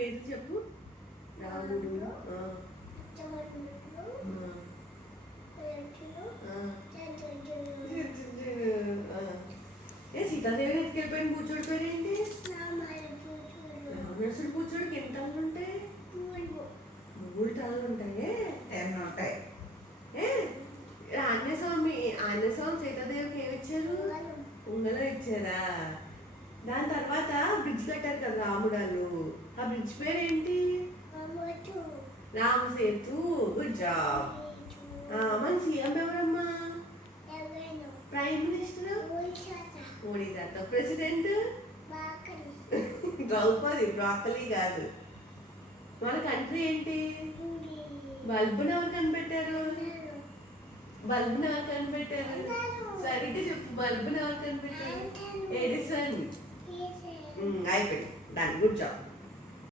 పేరు చెప్పు. రాముడు, ఏ సీతాదేవి ఎత్తుకెళ్ళిపోయిన కూర్చోడిపోయారు ఏంటి? రామనసుడు కూర్చోడికి ఎన్ని టన్నులు ఉంటాయి? 3 టన్నులు ఉంటాయి. ఎన్ని ఉంటాయి? ఆంజనేయ స్వామి సీతాదేవికి ఏమి ఇచ్చారు? ఉంగరం ఇచ్చారా? దాని తర్వాత బ్రిడ్జ్ కట్టారు కదా రాముడాలు. ఆ బ్రిడ్జ్ పేరేంటి? రామసేతు. Good job. మన సీఎం ఎవరమ్మా? ప్రైమ్ మినిస్టర్ మోడీ తాత. ప్రెసిడెంట్ ద్రౌపది. బ్రాకలీ కాదు. మన కంట్రీ ఏంటి? బల్బుని ఎవరు కనిపెట్టారు? బల్బుని ఎవరు కనిపెట్టారు? సరిగ్గా చెప్పు. బల్బుని ఎవరు కనిపెట్టారు? ఎడిసన్. అయిపోయింది. దాని గుడ్ జాబ్.